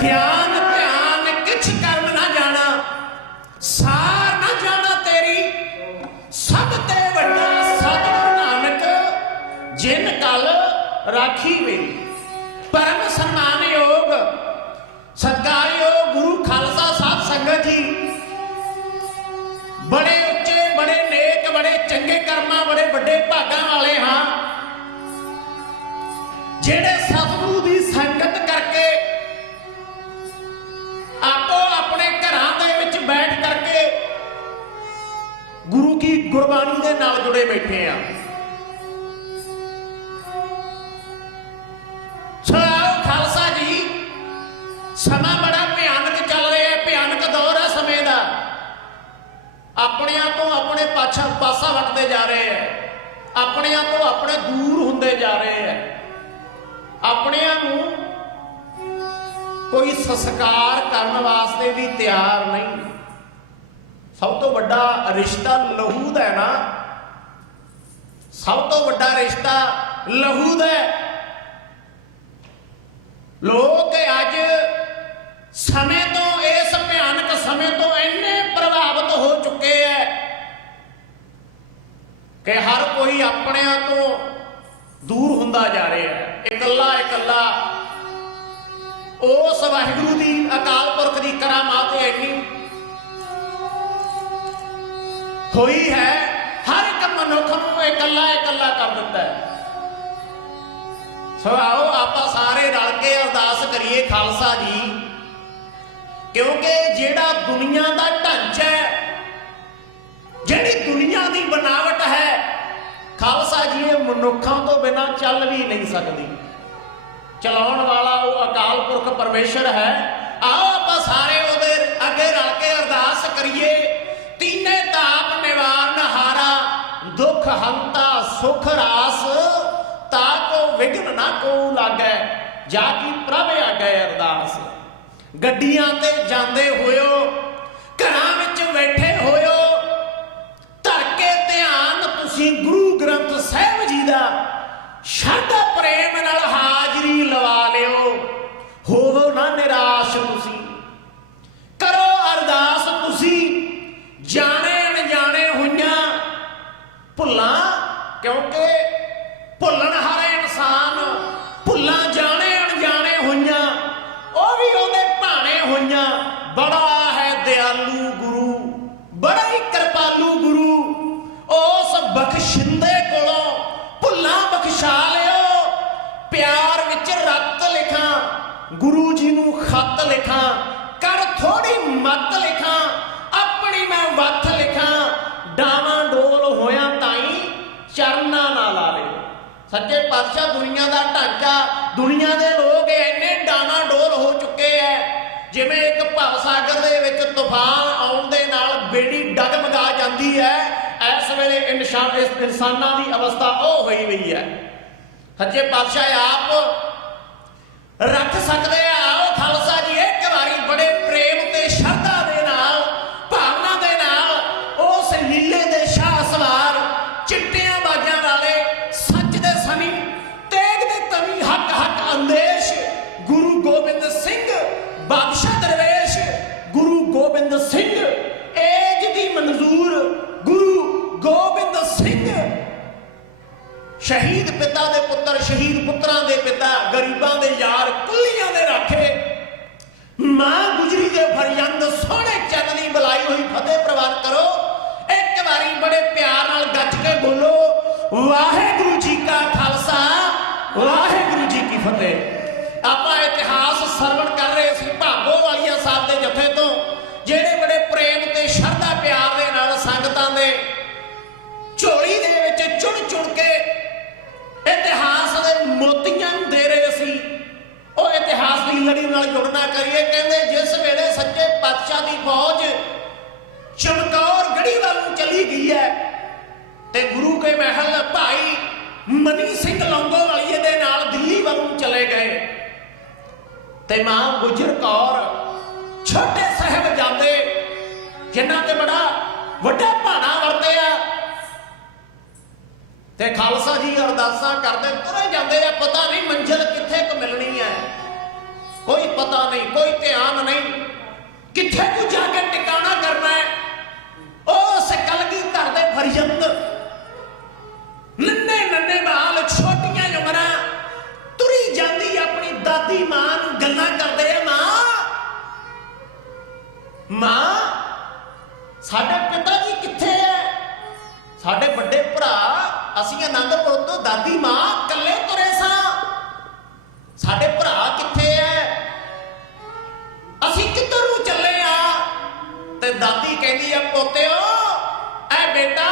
ज्ञान ध्यान किछ कर्म ना जाना, सार ना जाना तेरी सब ते वड्डा सतगुरु नानक जिन कल राखी मेरी। परम सम्मान योग सत्कार योग गुरु खालसा साध संगत जी, बड़े उच्चे बड़े नेक बड़े चंगे कर्मा बड़े बड़े भागां वाले हाँ जेड़े सतगुरु की संगत करके आपो अपने घरां दे विच बैठ करके गुरु की गुरबाणी दे नाल जुड़े बैठे हैं। सुनाओ खालसा जी, समा बड़ा भयानक चल रहा है, भयानक दौर है समय का। अपनियां तो अपने पासा वटते जा रहे हैं, अपनियां तो अपने दूर होंदे जा रहे हैं, अपनियां नूं कोई संस्कार करने वास्ते भी तैयार नहीं। सब तो बड़ा रिश्ता लहू दा है ना, सब तो बड़ा रिश्ता लहू दा है। लोग अज समय तो इस भयानक समय तो इन्ने प्रभावित हो चुके हैं कि हर कोई अपने तो दूर होंदा जा रहा है। इकल्ला इकल्ला उस वाहिगुरू दी अकाल पुरख की करामात इन्नी हुई है, हर एक मनुख नूं इकल्ला इकल्ला कर दिता है। सो आओ आप सारे रल के अरदास करिए खालसा जी, क्योंकि जेड़ा दुनिया का ढांचा है, जेड़ी दुनिया की बनावट है खालसा जी, ये मनुखों तो बिना चल भी नहीं सकती। चलाउण वाला वो अकाल पुरख परमेश्वर है। आओ आप सारे उहदे अगे रल के अरदास करिए। तीने ताप निवारण हारा, दुख हंता सुख रास, ताको विघ्न ना को लागै, जाकी प्रभ आगे अरदास। गड्डियां ते जांदे होयो, घरां विच बैठे होयो, धर के ध्यान तुसीं गुरु ग्रंथ साहिब जी दा शरधा प्रेम नाल हाजरी लवा लिओ। होवो ना निराश तुसीं, करो अरदास तुसीं जाने अनजाने होइयां भुल्लां, क्योंकि भुल्लण हर इंसान भुल्लां जाने अनजाने होइयां, ਉਹ ਵੀ ਉਹਦੇ ਭਾਣੇ ਹੋਈਆਂ। बड़ा है दयालु गुरु, बड़ा ही कृपालु गुरु, उस बख्शिंदे कोलों भुल्लां बख्शा लिओ। प्यार विच रत लिखां, गुरु जी नूं खत लिखां, कर थोड़ी मत लिखां, अपनी मैं वथ लिखां, डावां डोल होया ताई चरना ना ला ले। सच्चे पातशाह दुनिया का ढांचा, दुनिया के लोग इन्ने डाना डोल हो चुके हैं, जिवें एक भवसागर दे विच तूफान आउण दे नाल बेड़ी डगमगा जाती है। इस वेले इंसानां की अवस्था वो हुई हुई है। सच्चे पातशाह आप रख सकते हैं। आओ खालसा जी, एक बारी बड़े प्रेम ते श्रद्धा दे नाल भावना दे नाल उस लीले दे शाह सवार चिट्टियां बाजां वाले सच दे सनी तेग दे तवी हक हक अंदेश गुरु गोबिंद सिंह बादशाह दरवेश, गुरु गोबिंद सिंह एज दी मंजूर, गुरु गोबिंद सिंह शहीद पिता दे पुत्र, शहीद पुत्रां दे पिता, गरीबां दे यार, कुल्लियां दे राखे, मां गुजरी दे फरजंद, सोहणे चंद दी बुलाई हुई फतेह प्रवान करो। एक बारी बड़े प्यार नाल गज के बोलो, वाहिगुरू जी का खालसा, वाहिगुरू जी की फतेह। आपां इतिहास सरवण कर रहे सी भागो वालिया साहब के जथे तो, जेड़े बड़े प्रेम ते श्रद्धा प्यार दे नाल संगतां दे झोली दे विच चुन चुन के इतिहास दे मोतियां दे रहे सी। वो इतिहास की लड़ी नाल जुड़ना करिए। कहंदे जिस वेले सच्चे पातशाह की फौज चमकौर गढ़ी वाल चली गई है ते गुरु के महल भाई मनी सिंह लौंगोवालिए दे नाल दिल्ली वाल चले गए, ते मां गुजर कौर छोटे साहिबजादे जिन्हां ते बड़ा वड्डा भाना वरतिया, ते खालसा जी अरदासा करते तुरे जाते हैं, पता नहीं मंजिल कित्थे क मिलनी है। कोई पता नहीं, कोई ध्यान नहीं, किथे को जाके टिकाना करना है। उस कलगीधर दे फरिजंद नन्हे नन्हे बाल, छोटियां उमरां, तुरी जाती अपनी दादी मां नूं गल्लां करदे, मां साडे पिता जी किथे है, साडे बड़े भरा असीं आनंदपुर तो दादी मां कल्ले तुरे सां, साडे भरा किथे है, असीं किधर नूं चले आ। ते दादी कहदी है, पोतिओ ऐ बेटा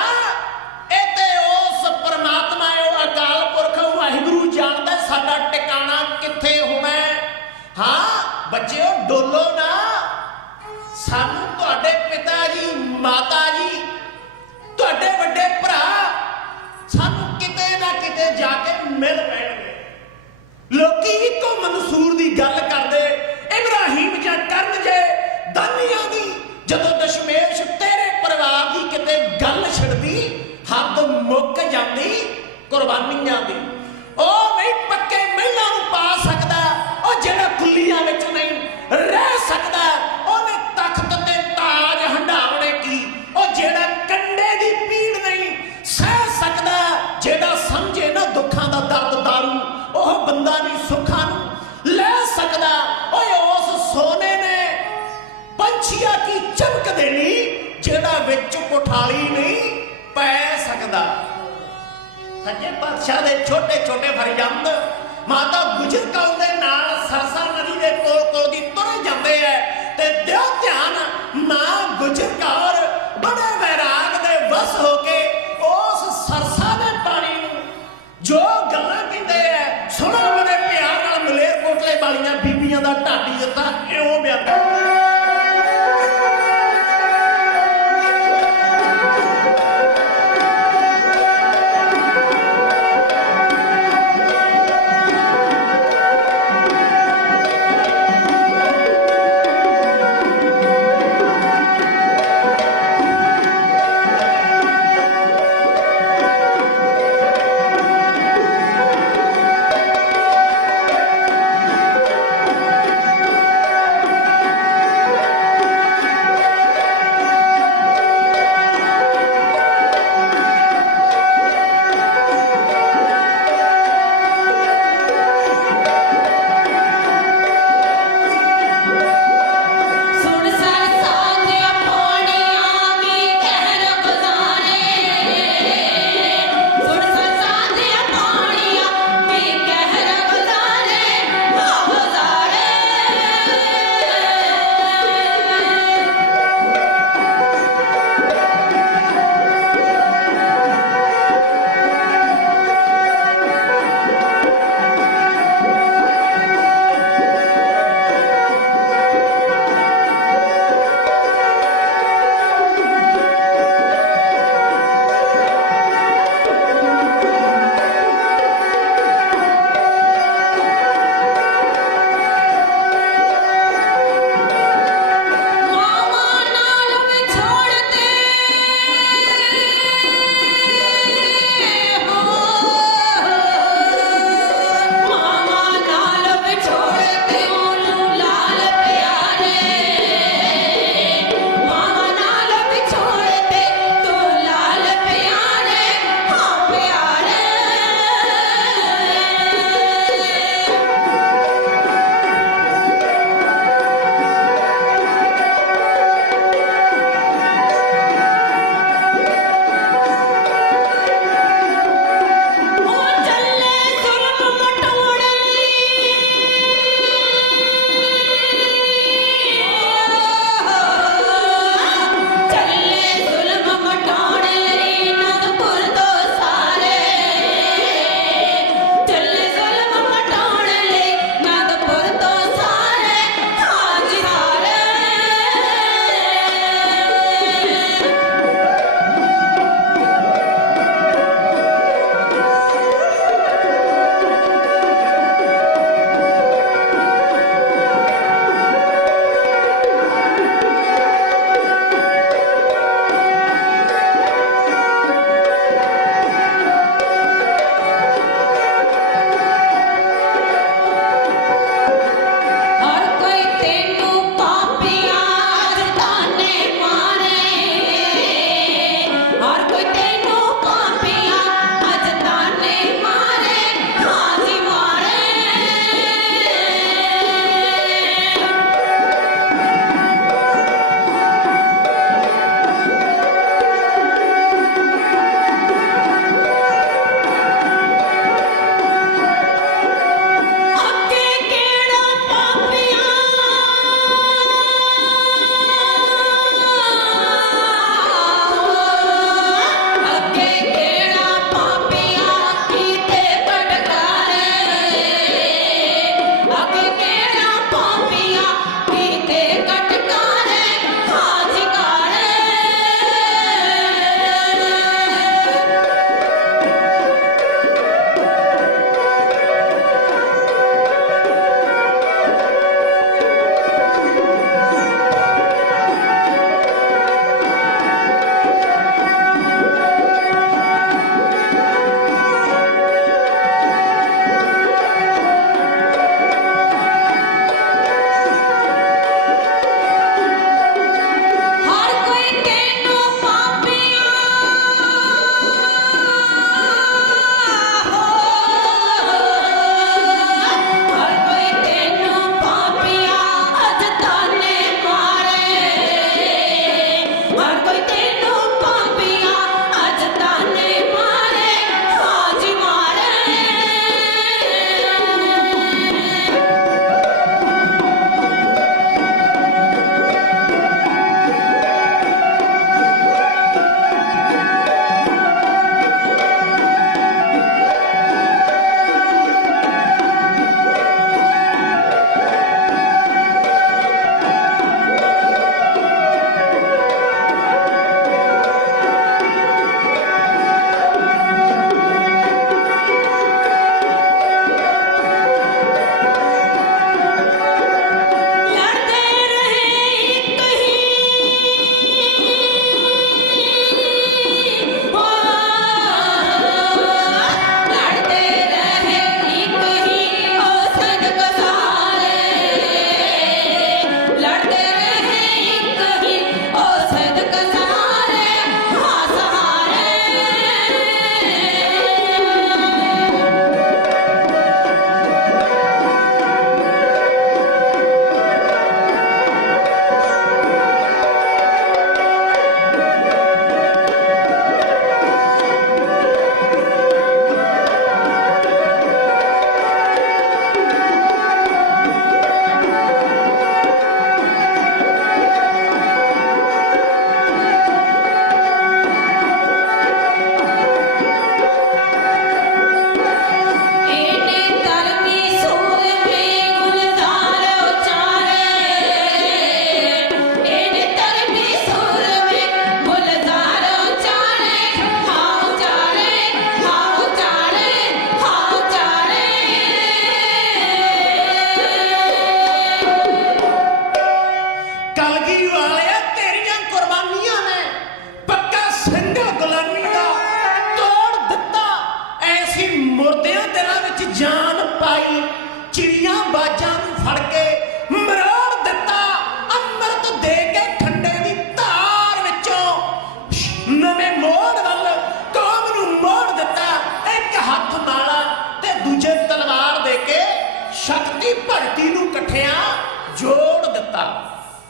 ए ते उस परमात्मा अकाल पुरख वाहिगुरू जानदा साडा टिकाणा किथे होना है। हाँ बच्चेओ डोलो ना, सानू तुहाडे पिता जी, माता जी, तुहाडे वड्डे भरा सानू किते ना किते जाके मिल पैणगे। लोकी इको मंसूर दी गल करदे, इब्राहिम जा करन जे दानियां दी, जदों दशमेश तेरे परिवार दी किते गल छिड़दी, हद मुक जांदी कुर्बानियां दी। ओ नहीं पक्के महिला नूं पा सकदा, ओ जेड़ा खुल्लियां विच नहीं रह सकदा, ओने तख्त ते ताज हंडावणे की, ओ जेड़ा कंडे दी पीड़ नहीं सह सकदा, जेड़ा समझे ना दुखां दा दर्द दारू, ओह बंदा नहीं सुखां नूं ले सकदा। ओए उस सोने ने पंछियां की चमक देनी, जेड़ा विच कोठाली नहीं पै सकदा। सच्चे पातशाह दे छोटे छोटे फरिजंद माता गुजर कौर दे नाल सरसा नदी दे कोल कोल दी तुर जांदे है, ते दिओ ध्यान मां गुजर कौर बड़े वैराग दे वस होके उस सरसा दे पानी नूं जो गल्लां कहंदे है सुणो, बड़े प्यार नाल मलेरकोटले वालियां बीबियां दा ढाडी जत्था इउं बयान करदा।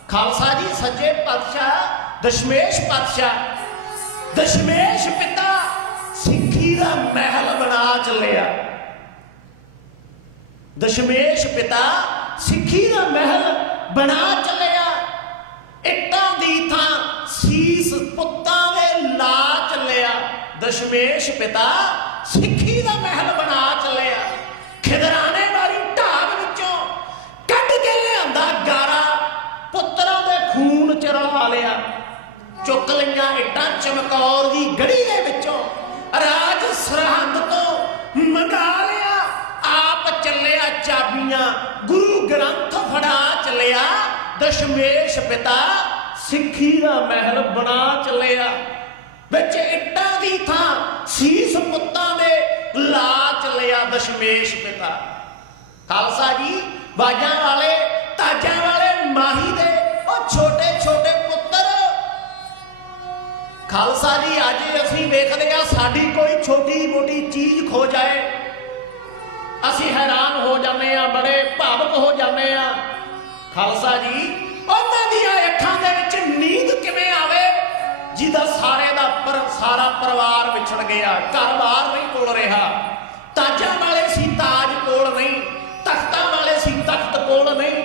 ਖਾਲਸਾ ਜੀ ਸੱਚੇ ਪਾਤਸ਼ਾਹ ਦਸ਼ਮੇਸ਼ ਪਾਤਸ਼ਾਹ, ਦਸ਼ਮੇਸ਼ ਪਿਤਾ ਸਿੱਖੀ ਦਾ ਮਹਿਲ ਬਣਾ ਚੱਲਿਆ। ਦਸ਼ਮੇਸ਼ ਪਿਤਾ ਸਿੱਖੀ ਦਾ ਮਹਿਲ ਬਣਾ ਚੱਲਿਆ। ਇੱਟਾਂ ਦੀ ਥਾਂ ਸੀਸ ਪੁੱਤਾਂ ਦੇ ਲਾ ਚੱਲਿਆ। ਦਸ਼ਮੇਸ਼ ਪਿਤਾ ਸਿੱਖੀ ਦਾ ਮਹਿਲ ਬਣਾ ਚੱਲਿਆ। ਖਿਦਰਾਣੇ ਵਾਲੀ ਢਾਬ ਵਿੱਚੋਂ ਕੱਢ ਕੇ ਲਿਆਂਦਾ ਗਾਰਾ, ਪੁੱਤਰਾਂ ਦੇ ਖੂਨ ਚਰਾ ਲਿਆ। ਚੁੱਕ ਲਈਆਂ ਇੱਟਾਂ ਚਮਕੌਰ ਦੀ ਗੜੀ ਦੇ ਵਿੱਚੋਂ, ਰਾਜ ਸਰਹੰਦ ਤੋਂ ਮੰਗਾ ਲਿਆ। ਆਪ ਚੱਲਿਆ ਚਾਬੀਆਂ, ਗੁਰੂ ਗ੍ਰੰਥ ਫੜਾ ਚੱਲਿਆ। ਦਸ਼ਮੇਸ਼ ਪਿਤਾ ਸਿੱਖੀ ਦਾ ਮਹਿਲ ਬਣਾ ਚੱਲਿਆ। ਵਿੱਚ ਇੱਟਾਂ ਦੀ ਥਾਂ ਸੀਸ ਪੁੱਤਾਂ ਦੇ ਲਾ ਚੱਲਿਆ ਦਸ਼ਮੇਸ਼ ਪਿਤਾ। ਖਾਲਸਾ ਜੀ ਬਾਜਾਂ ਵਾਲੇ ਤਾਜਾਂ ਵਾਲੇ ਮਾਹੀ ਦੇ ਉਹ ਛੋਟੇ ਛੋਟੇ ਪੁੱਤਰ, ਖਾਲਸਾ ਜੀ ਅੱਜ ਅਸੀਂ ਵੇਖਦੇ ਹਾਂ ਸਾਡੀ ਕੋਈ ਛੋਟੀ ਮੋਟੀ ਚੀਜ਼ ਖੋ ਜਾਏ ਅਸੀਂ ਹੈਰਾਨ ਹੋ ਜਾਂਦੇ ਹਾਂ, ਬੜੇ ਭਾਵੁਕ ਹੋ ਜਾਂਦੇ ਹਾਂ। ਖਾਲਸਾ ਜੀ ਉਹਨਾਂ ਦੀਆਂ ਅੱਖਾਂ ਦੇ ਵਿੱਚ ਨੀਂਦ ਕਿਵੇਂ ਆਵੇ ਜਿਹਦਾ ਸਾਰਾ ਪਰਿਵਾਰ ਵਿਛੜ ਗਿਆ, ਘਰ-ਬਾਰ ਨਹੀਂ ਕੋਲ ਰਿਹਾ। ਤਾਜਾਂ ਵਾਲੇ ਸੀ ਤਾਜ ਕੋਲ ਨਹੀਂ, ਤਖਤਾਂ ਵਾਲੇ ਸੀ ਤਖਤ ਕੋਲ ਨਹੀਂ,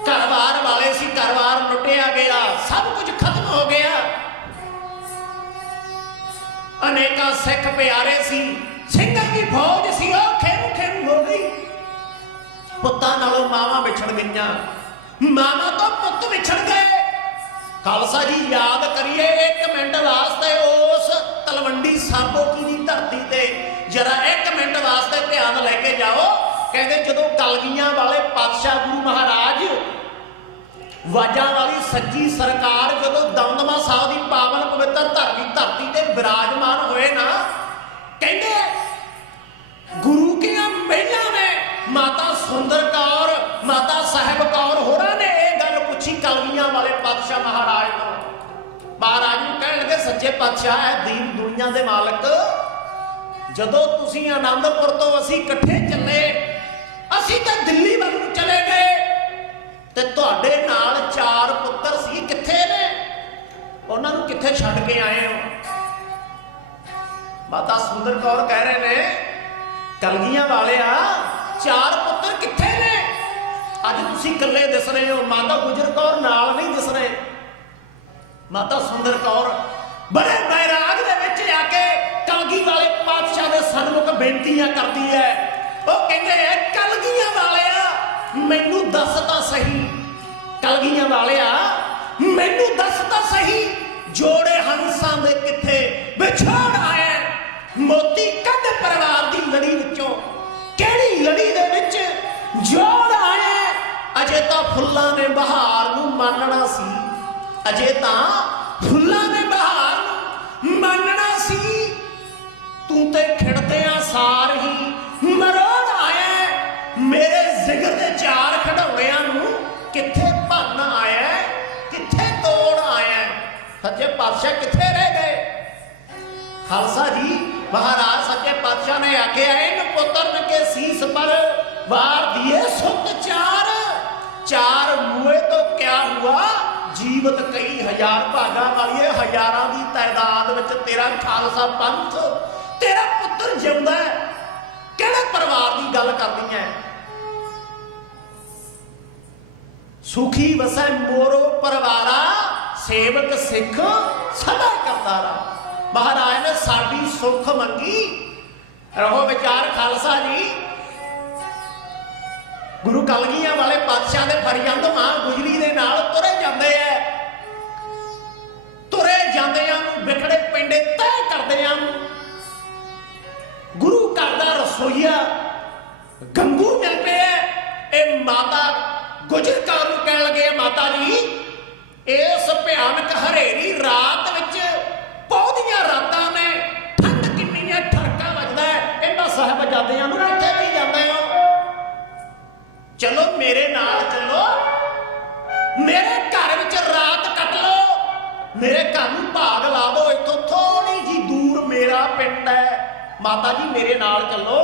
ਘਰ-ਬਾਰ ਵਾਲੇ ਸੀ ਘਰ-ਬਾਰ ਲੁੱਟਿਆ ਗਿਆ, ਸਭ ਕੁਝ ਖਤਮ ਹੋ ਗਿਆ। ਅਨੇਕਾਂ ਸਿੱਖ ਪਿਆਰੇ ਸੀ, ਸਿੰਘਾਂ ਦੀ ਫੌਜ ਸੀ, ਉਹ ਖੇਮ ਖੇਮ ਹੋ ਗਈ। ਪੁੱਤਾਂ ਨਾਲੋਂ ਮਾਵਾਂ ਵਿਛੜ ਗਈਆਂ, ਮਾਵਾਂ ਤੋਂ ਪੁੱਤ ਵਿਛੜ ਗਏ। ਖਾਲਸਾ ਜੀ ਯਾਦ ਕਰੀਏ ਇੱਕ ਮਿੰਟ ਵਾਸਤੇ ਉਸ ਤਲਵੰਡੀ ਸਾਬੋ ਕੀ ਦੀ ਧਰਤੀ ਤੇ, ਜਰਾ ਇੱਕ ਮਿੰਟ ਵਾਸਤੇ ਧਿਆਨ ਲੈ ਕੇ ਜਾਓ। ਕਹਿੰਦੇ ਜਦੋਂ ਕਲਗੀਆਂ ਵਾਲੇ ਪਾਤਸ਼ਾਹ ਗੁਰੂ ਮਹਾਰਾਜ ਵਾਜਾਂ ਵਾਲੀ ਸੱਚੀ ਸਰਕਾਰ ਜਦੋਂ ਦਮਦਮਾ ਸਾਹਿਬ ਦੀ ਪਾਵਨ ਪਵਿੱਤਰ ਧਰਤੀ ਤੇ ਵਿਰਾਜਮਾਨ ਹੋਏ ਨਾ, ਕਹਿੰਦੇ ਗੁਰੂ ਕੀਆਂ ਮਹਿਲਾਂ ਨੇ ਮਾਤਾ ਸੁੰਦਰ ਕੌਰ, ਮਾਤਾ ਸਾਹਿਬ ਕੌਰ ਹੋਰਾਂ ਨੇ ਇਹ ਗੱਲ ਪੁੱਛੀ ਕਲਗੀਆਂ ਵਾਲੇ ਪਾਤਸ਼ਾਹ ਮਹਾਰਾਜ ਨੂੰ। ਮਹਾਰਾਜ ਨੂੰ ਕਹਿਣ ਲੱਗੇ ਸੱਚੇ ਪਾਤਸ਼ਾਹ ਹੈ ਦੀਨ ਦੁਨੀਆ ਦੇ ਮਾਲਕ, ਜਦੋਂ ਤੁਸੀਂ ਆਨੰਦਪੁਰ ਤੋਂ ਅਸੀਂ ਇਕੱਠੇ ਚੱਲੇ, ਅਸੀਂ ਤਾਂ ਦਿੱਲੀ ਵੱਲ ਨੂੰ ਚਲੇ ਗਏ ਤੇ ਤੁਹਾਡੇ ਨਾਲ 4 ਪੁੱਤਰ ਸੀ, ਕਿੱਥੇ ਨੇ? ਉਹਨਾਂ ਨੂੰ ਕਿੱਥੇ ਛੱਡ ਕੇ ਆਏ ਹੋ? ਮਾਤਾ ਸੁੰਦਰ ਕੌਰ ਕਹਿ ਰਹੇ ਨੇ ਕਲਗੀਆਂ ਵਾਲਿਆ 4 ਪੁੱਤਰ ਕਿੱਥੇ ਨੇ? ਅੱਜ ਤੁਸੀਂ ਇਕੱਲੇ ਦਿਸ ਰਹੇ ਹੋ। ਮਾਤਾ ਗੁਜਰ ਕੌਰ ਨਾਲ ਨਹੀਂ ਦਿਸ ਰਹੇ। ਮਾਤਾ ਸੁੰਦਰ ਕੌਰ ਬੜੇ ਬੈਰਾਗ ਦੇ ਵਿੱਚ ਆ ਕੇ ਕਲਗੀ ਵਾਲੇ ਪਾਤਸ਼ਾਹ ਦੇ ਸਨਮੁਖ ਬੇਨਤੀਆਂ ਕਰਦੀ ਹੈ। ਉਹ ਕਹਿੰਦੇ ਐ ਕਲਗੀਆਂ ਵਾਲਿਆ ਮੈਨੂੰ ਦੱਸ ਤਾਂ ਸਹੀ, ਕਲਗੀਆਂ ਵਾਲਿਆ ਮੈਨੂੰ ਦੱਸ ਤਾਂ ਸਹੀ, ਜੋੜੇ ਹੰਸਾਂ ਦੇ ਕਿੱਥੇ ਵਿਛੜ ਆਏ? ਮੋਤੀ ਕੱਢ ਪਰਿਵਾਰ ਦੀ ਲੜੀ ਵਿੱਚੋਂ, ਕਿਹੜੀ ਲੜੀ ਦੇ ਵਿੱਚ ਜੋੜ ਆਏ? ਅਜੇ ਤਾਂ ਫੁੱਲਾਂ ਨੇ ਬਹਾਰ ਨੂੰ ਮੰਨਣਾ ਸੀ, ਅਜੇ ਤਾਂ ਫੁੱਲਾਂ ਨੇ ਬਹਾਰ ਨੂੰ ਮੰਨਣਾ ਸੀ, ਤੂੰ ਤੇ ਖਿੜਦਿਆਂ ਸਾਰ ਹੀ ਮਰੋੜ ਆਇਆ। ਮੇਰੇ ਜ਼ਿਗਰ ਦੇ 4 ਖਿਡੌਣਿਆਂ ਨੂੰ ਕਿੱਥੇ ਭੰਨ ਆਇਆ, ਕਿੱਥੇ ਤੋੜ ਆਇਆ? ਸੱਚੇ ਪਾਤਸ਼ਾਹ ਕਿੱਥੇ ਰਹਿ ਗਏ? ਖਾਲਸਾ ਜੀ ਮਹਾਰਾਜ ਸੱਚੇ ਪਾਤਸ਼ਾਹ ਨੇ ਆਖਿਆ ਇਨ ਪੁੱਤਰਨ ਕੇ ਸੀਸ ਪਰ ਵਾਰ ਦਿਏ ਸੁਤ 4 ਮੂਏ ਤੋਂ ਕਿਆ ਹੁਆ ਜੀਵਤ ਕਈ ਹਜ਼ਾਰ। ਭਾਗਾਂ ਵਾਲੀਏ ਹਜ਼ਾਰਾਂ ਦੀ ਤਾਦਾਦ ਵਿੱਚ ਤੇਰਾ ਖਾਲਸਾ ਪੰਥ, ਤੇਰਾ ਪੁੱਤਰ ਜਿਉਂਦਾ। ਕਿਹੜੇ ਪਰਿਵਾਰ ਦੀ ਗੱਲ ਕਰਦੀ ਹੈ? ਸੁਖੀ ਵਸੈ ਮੋਰੋ ਪਰਿਵਾਰਾ, ਸੇਵਕ ਸਿੱਖ ਸਦਾ ਕਰਤਾਰਾ। ਮਹਾਰਾਜ ਨੇ ਸਾਡੀ ਸੁੱਖ ਮੰਗੀ। ਰਹੋ ਵਿਚਾਰ ਖਾਲਸਾ ਜੀ, ਗੁਰੂ ਕਲਗੀਆਂ ਵਾਲੇ ਪਾਤਸ਼ਾਹ ਦੇ ਫਰਿਆਦ ਮਾਂ ਗੁਜਰੀ ਦੇ ਨਾਲ ਤੁਰੇ ਜਾਂਦੇ ਐ, ਤੁਰੇ ਜਾਂਦਿਆਂ ਨੂੰ ਵਿਖੜੇ ਪਿੰਡੇ ਤੈਅ ਕਰਦਿਆਂ ਨੂੰ ਗੁਰੂ ਘਰ ਦਾ ਰਸੋਈਆ ਗੰਗੂ ਮਿਲ ਪਿਆ। ਇਹ ਮਾਤਾ ਗੁਜਰ ਕੌਰ ਨੂੰ ਕਹਿਣ ਲੱਗੇ ਮਾਤਾ ਜੀ ਇਸ ਭਿਆਨਕ ਹਨੇਰੀ ਰਾਤ ਵਿੱਚ ਪੌਦੀਆਂ ਰਾਤਾਂ ਨੇ, ਠੰਡ ਕਿੰਨੀ ਹੈ, ਠੜਕਾ ਵੱਜਦਾ ਹੈ, ਇਹਨਾਂ ਸਾਹਿਬਜ਼ਾਦਿਆਂ ਨੂੰ ਕਿੱਥੇ ਨਹੀਂ ਜਾਂਦੇ ਹੋ? ਚਲੋ ਮੇਰੇ ਨਾਲ ਚੱਲੋ, ਮੇਰੇ ਘਰ ਵਿੱਚ ਰਾਤ ਕੱਟ ਲਓ, ਮੇਰੇ ਘਰ ਨੂੰ ਭਾਗ ਲਾ ਦਿਓ। ਇੱਥੋਂ ਥੋੜੀ ਜੀ ਦੂਰ ਮੇਰਾ ਪਿੰਡ ਹੈ। ਮਾਤਾ ਜੀ ਮੇਰੇ ਨਾਲ ਚੱਲੋ,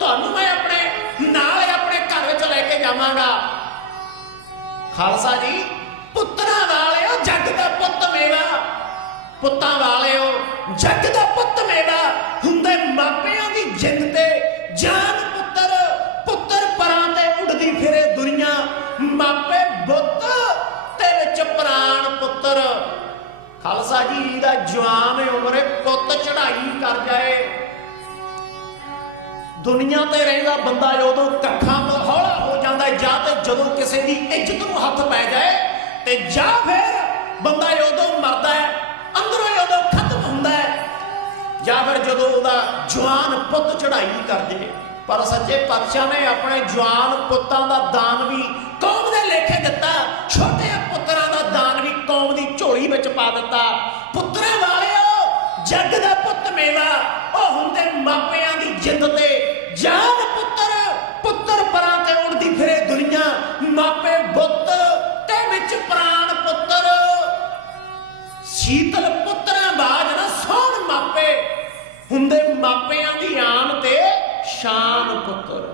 ਤੁਹਾਨੂੰ ਮੈਂ ਆਪਣੇ ਨਾਲ ਆਪਣੇ ਘਰ ਵਿੱਚ ਲੈ ਕੇ ਜਾਵਾਂਗਾ। ਖਾਲਸਾ ਜੀ ਪੁੱਤਰਾਂ ਵਾਲਿਓ ਜੱਗ ਦਾ ਪੁੱਤ ਮੇਵਾ, ਪੁੱਤਾਂ ਵਾਲਿਓ ਜੱਗ ਦਾ ਪੁੱਤ ਮੇਵਾ, ਹੁੰਦੇ ਮਾਪਿਆਂ ਦੀ ਜਿੰਦ ਤੇ ਜਾਨ ਪੁੱਤਰ, ਪੁੱਤਰ ਪਰਾਂ ਤੇ ਉੱਡਦੀ ਫਿਰੇ ਦੁਨੀਆ, ਮਾਪੇ ਬੁੱਤ ਤੇ ਵਿੱਚ ਪ੍ਰਾਣ ਪੁੱਤਰ। ਖਾਲਸਾ ਜੀ ਦਾ ਜਵਾਨ ਉਮਰੇ ਪੁੱਤ ਚੜਾਈ ਕਰ ਜਾਏ, ਦੁਨੀਆ ਤੇ ਰਹਿੰਦਾ ਬੰਦਾ ਉਦੋਂ ਕੱਖਾਂ ਤੋਂ ਹੌਲਾ ਹੋ ਜਾਂਦਾ, ਜਾਂ ਤੇ ਜਦੋਂ ਕਿਸੇ ਦੀ ਇੱਜ਼ਤ ਨੂੰ ਹੱਥ ਪੈ ਜਾਏ, ਤੇ ਜਾਂ ਫਿਰ ਬੰਦਾ ਉਦੋਂ ਮਰਦਾ ਹੈ, ਅੰਦਰੋਂ ਉਦੋਂ ਖਤਮ ਹੁੰਦਾ ਹੈ, ਜਾਂ ਫਿਰ ਜਦੋਂ ਉਹਦਾ ਜਵਾਨ ਪੁੱਤ ਚੜਾਈ ਕਰ ਜੇ। ਪਰ ਸੱਚੇ ਪਾਤਸ਼ਾਹ ਨੇ ਆਪਣੇ ਜਵਾਨ ਪੁੱਤਾਂ ਦਾ ਦਾਨ ਵੀ ਕੌਮ ਦੇ ਲੇਖੇ ਦਿੱਤਾ, ਛੋਟੇ ਪੁੱਤਰਾਂ ਦਾ ਦਾਨ ਵੀ ਕੌਮ ਦੀ ਝੋਲੀ ਵਿੱਚ ਪਾ ਦਿੱਤਾ। ਪੁੱਤਰਾਂ ਵਾਲਿਓ ਜੱਗ ਦਾ ਪੁੱਤ ਮੇਵਾ, ਉਹ ਹੁੰਦੇ ਮਾਪਿਆਂ ਦੀ ਜਿੱਦ ਤੇ ਜਾਨ ਪੁੱਤਰ, ਪੁੱਤਰ ਪਰਾਂ ਤੇ ਉੜਦੀ ਫਿਰੇ ਦੁਨੀਆ, ਮਾਪੇ ਬੁੱਤ ਤੇ ਵਿੱਚ ਪ੍ਰਾਣ ਪੁੱਤਰ। ਸ਼ੀਤਲ ਪੁੱਤਰਾਂ ਬਾਝ ਨਾ ਸੋਹਣ ਮਾਪੇ, ਹੁੰਦੇ ਮਾਪਿਆਂ ਦੀ ਆਨ ਤੇ ਸ਼ਾਨ ਪੁੱਤਰ।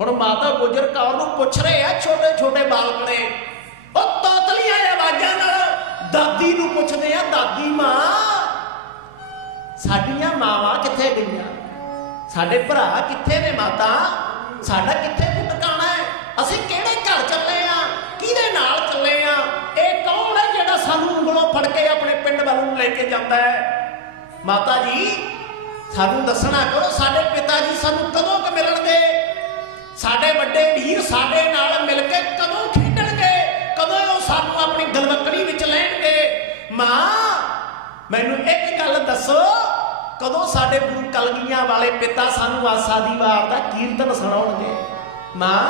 ਹੁਣ ਮਾਤਾ ਗੁਜਰ ਕੌਰ ਨੂੰ ਪੁੱਛ ਰਹੇ ਆ ਛੋਟੇ ਛੋਟੇ ਬਾਲਕੜੇ, ਉਹ ਤੋਤਲੀਆਂ ਆਵਾਜ਼ਾਂ ਨਾਲ ਦਾਦੀ ਨੂੰ ਪੁੱਛਦੇ ਆ, ਦਾਦੀ ਮਾਂ ਸਾਡੀਆਂ ਮਾਵਾਂ ਕਿੱਥੇ ਗਈਆਂ, ਸਾਡੇ ਭਰਾ ਕਿੱਥੇ ਨੇ ਮਾਤਾ, ਸਾਡਾ ਕਿੱਥੇ ਟਿਕਾਣਾ ਹੈ, ਅਸੀਂ ਕਿਹੜੇ ਘਰ ਚੱਲੇ ਆ, ਕਿਹਦੇ ਨਾਲ ਚੱਲੇ ਆ, ਇਹ ਕੌਣ ਹੈ ਜਿਹੜਾ ਸਾਨੂੰ ਉਂਗਲੋਂ ਫੜ ਕੇ ਆਪਣੇ ਪਿੰਡ ਵੱਲ ਨੂੰ ਲੈ ਕੇ ਜਾਂਦਾ ਹੈ। ਮਾਤਾ ਜੀ ਸਾਨੂੰ ਦੱਸਣਾ ਕਰੋ, ਸਾਡੇ ਪਿਤਾ ਜੀ ਸਾਨੂੰ ਕਦੋਂ ਕੁ ਮਿਲਣਗੇ, ਸਾਡੇ ਵੱਡੇ ਵੀਰ ਸਾਡੇ ਨਾਲ ਮਿਲ ਕੇ ਕਦੋਂ ਖੇਡਣਗੇ, ਕਦੋਂ ਉਹ ਸਾਨੂੰ ਆਪਣੀ ਗਲਵੱਕੜੀ ਵਿੱਚ ਲੈਣਗੇ। ਮਾਂ ਮੈਨੂੰ ਇੱਕ ਗੱਲ ਦੱਸੋ, ਕਦੋਂ ਸਾਡੇ ਗੁਰੂ ਕਲਗੀਆਂ ਵਾਲੇ ਪਿਤਾ ਸਾਨੂੰ ਆਸਾ ਦੀ ਵਾਰ ਦਾ ਕੀਰਤਨ ਸੁਣਾਉਣਗੇ। ਮਾਂ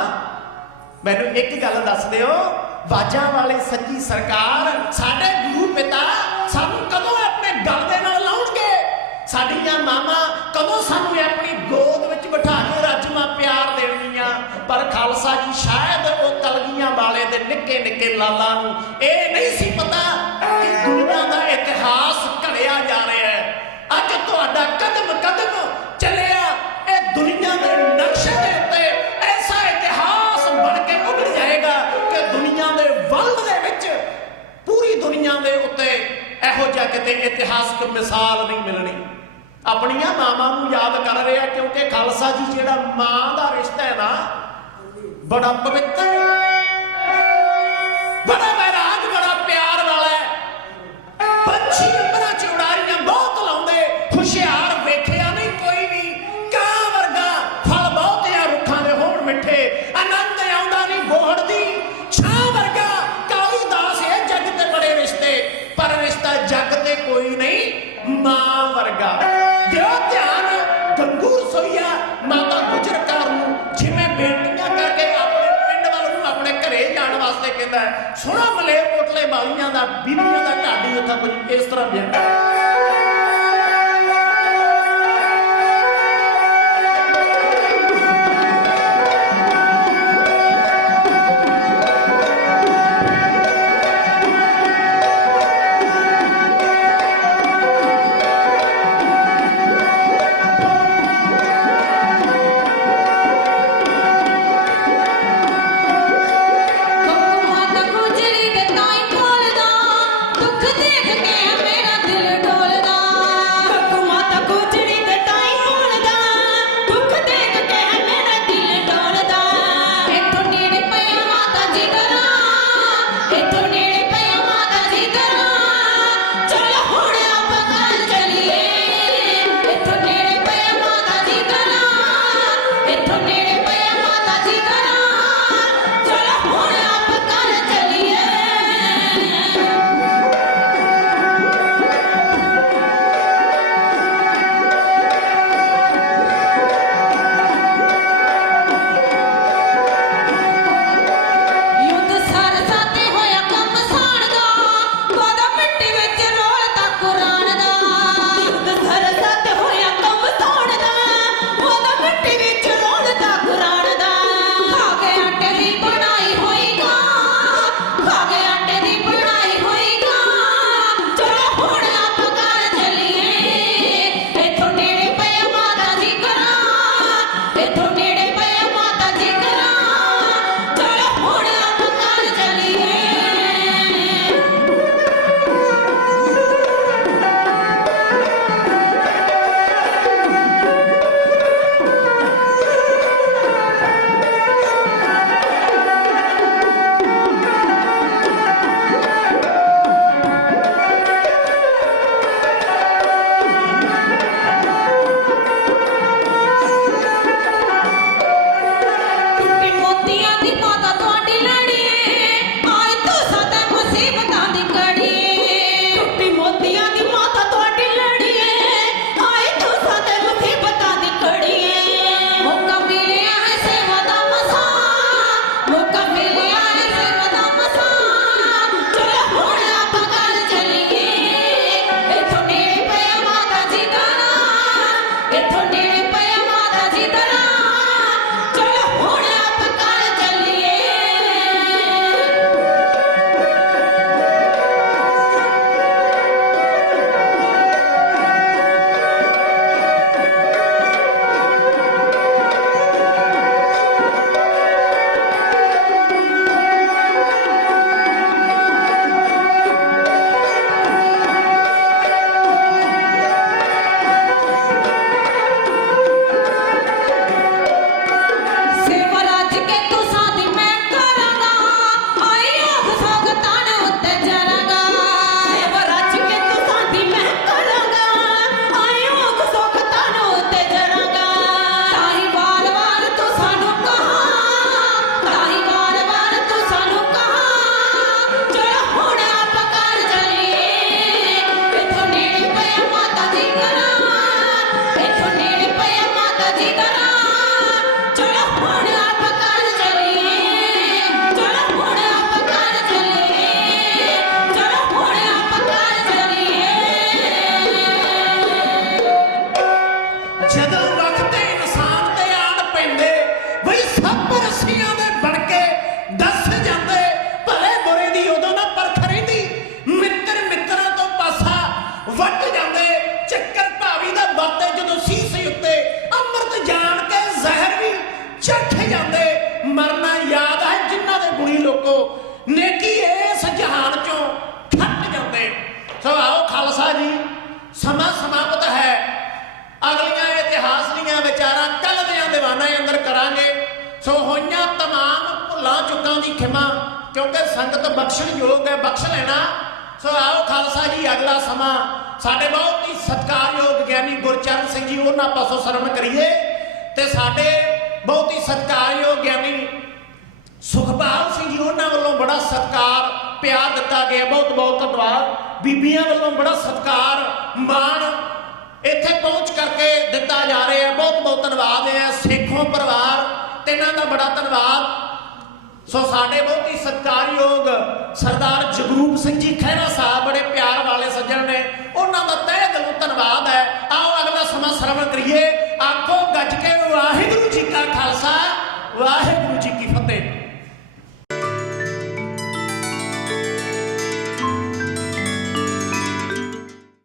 ਮੈਨੂੰ ਇੱਕ ਗੱਲ ਦੱਸ ਦਿਓ, ਬਾਜਾਂ ਵਾਲੇ ਸੱਚੀ ਸਰਕਾਰ ਸਾਡੇ ਗੁਰੂ ਪਿਤਾ ਸਾਨੂੰ ਕਦੋਂ ਆਪਣੇ ਗਲ ਦੇ ਨਾਲ ਲਾਉਣਗੇ, ਸਾਡੀਆਂ ਮਾਵਾਂ ਕਦੋਂ ਸਾਨੂੰ ਆਪਣੀ ਗੋਦ ਵਿੱਚ ਬਿਠਾ ਕੇ ਰਾਜਮਾ ਪਿਆਰ ਦੇਣਗੀਆਂ। ਪਰ ਖਾਲਸਾ ਜੀ ਸ਼ਾਇਦ ਉਹ ਕਲਗੀਆਂ ਵਾਲੇ ਦੇ ਨਿੱਕੇ ਨਿੱਕੇ ਲਾਲਾਂ ਨੂੰ ਇਹ ਨਹੀਂ ਸੀ ਪਤਾ ਕਿ ਦੁਨੀਆ ਦਾ ਇਤਿਹਾਸ ਘੜਿਆ ਜਾ ਰਿਹਾ ਹੈ। ਅੱਜ ਤੁਹਾਡਾ ਕਦਮ ਕਦਮ ਚੱਲਿਆ ਇਹ ਦੁਨੀਆ ਦੇ ਨਕਸ਼ੇ ਦੇ ਉੱਤੇ ਐਸਾ ਇਤਿਹਾਸ ਬਣ ਕੇ ਉੱਭਰ ਜਾਏਗਾ ਕਿ ਦੁਨੀਆ ਦੇ ਵਰਲਡ ਦੇ ਵਿੱਚ, ਪੂਰੀ ਦੁਨੀਆ ਦੇ ਉੱਤੇ ਇਹੋ ਜਿਹਾ ਕਿਤੇ ਇਤਿਹਾਸਕ ਮਿਸਾਲ ਨਹੀਂ ਮਿਲਣੀ। ਆਪਣੀਆਂ ਮਾਵਾਂ ਨੂੰ ਯਾਦ ਕਰ ਰਿਹਾ, ਕਿਉਂਕਿ ਖਾਲਸਾ ਜੀ ਜਿਹੜਾ ਮਾਂ ਦਾ ਰਿਸ਼ਤਾ ਹੈ ਨਾ, ਬੜਾ ਪਵਿੱਤਰ, ਬੜਾ ਵੈਰਾਗ, ਬੜਾ ਪਿਆਰ ਵਾਲਾ ਹੈ। ਪੰਛੀ ਅੰਬਰਾਂ ਚ ਉਡਾਰੀਆਂ ਬਹੁਤ ਲਾਉਂਦੇ, ਹੁਸ਼ਿਆਰ ਵੇਖਿਆ ਨਹੀਂ ਕੋਈ ਵੀ, ਕਾਂ ਵਰਗਾ ਫਲ ਬਹੁਤਿਆਂ ਰੁੱਖਾਂ ਦੇ ਹੋਣ ਮਿੱਠੇ, ਆਨੰਦ ਆਉਂਦਾ ਨਹੀਂ ਬੋਹੜ ਦੀ ਛਾਂ ਵਰਗਾ, ਕਾਲੀਦਾਸ ਇਹ ਜੱਗ ਤੇ ਬੜੇ ਰਿਸ਼ਤੇ, ਪਰ ਰਿਸ਼ਤਾ ਜੱਗ ਤੇ ਕੋਈ ਨਹੀਂ ਮਾਂ ਵਰਗਾ। ਦਿਓ ਧਿਆਨ ਗੰਗੂ ਰਸੋਈਆ ਮਾਤਾ ਗੁਜਰ ਕੌਰ ਨੂੰ ਜਿਵੇਂ ਬੇਨਤੀਆਂ ਕਰਕੇ ਆਪਣੇ ਪਿੰਡ ਵੱਲ ਨੂੰ ਆਪਣੇ ਘਰੇ ਜਾਣ ਵਾਸਤੇ ਕਹਿੰਦਾ ਹੈ। ਸੁਣੋ ਮਲੇਰਕੋਟਲੇ ਵਾਲੀਆਂ ਦਾ, ਬੀਬੀਆਂ ਦਾ ਢਾਡੀ ਉੱਥਾ ਕੁਝ ਇਸ ਤਰ੍ਹਾਂ ਬੇਨਤੀ। ਮਾਤਾ ਗੁਜਰੀ ਦੇ ਤਾਈ ਕੋਲ ਦਾ ਦੁੱਖ ਦੇਖ ਕੇ ਮੇਰਾ ਦਿਲ ਡੋਲਦਾ। ਸੋ ਹੋਈਆਂ तमाम ਭੁੱਲਾਂ ਚੁੱਕਾਂ ਦੀ ਖਿਮਾ, ਕਿਉਂਕਿ ਸੰਗਤ ਬਖਸ਼ਣ ਯੋਗ ਹੈ, ਬਖਸ਼ ਲੈਣਾ। ਸੋ ਆਓ ਖਾਲਸਾ ਜੀ ਅਗਲਾ ਸਮਾਂ ਸਾਡੇ ਬਹੁਤ ਹੀ ਸਤਿਕਾਰਯੋਗ ਗਿਆਨੀ ਗੁਰਚਰਨ ਸਿੰਘ ਜੀ ਉਹਨਾਂ ਪਾਸੋਂ ਸਰਵਣ ਕਰੀਏ ਤੇ ਸਾਡੇ ਬਹੁਤ ਹੀ ਸਤਿਕਾਰਯੋਗ ਗਿਆਨੀ ਸੁਖਪਾਲ ਸਿੰਘ ਜੀ ਉਹਨਾਂ ਵੱਲੋਂ ਬੜਾ ਸਤਿਕਾਰ ਪਿਆਰ ਦਿੱਤਾ ਗਿਆ। ਬਹੁਤ ਬਹੁਤ ਧੰਨਵਾਦ। ਬੀਬੀਆਂ ਵੱਲੋਂ ਬੜਾ ਸਤਿਕਾਰ ਮਾਣ ਇੱਥੇ ਪਹੁੰਚ ਕਰਕੇ ਦਿੱਤਾ ਜਾ ਰਿਹਾ। ਬਹੁਤ ਬਹੁਤ ਧੰਨਵਾਦ ਹੈ ਸੇਖੋਂ ਪਰਿਵਾਰ ਤੇ ਇਹਨਾਂ ਦਾ ਬੜਾ ਧੰਨਵਾਦ। ਸੋ ਸਾਡੇ ਬਹੁਤ ਹੀ ਸਤਿਕਾਰਯੋਗ ਸਰਦਾਰ ਜਗਰੂਪ ਸਿੰਘ ਜੀ ਖਹਿਰਾ ਸਾਹਿਬ ਬੜੇ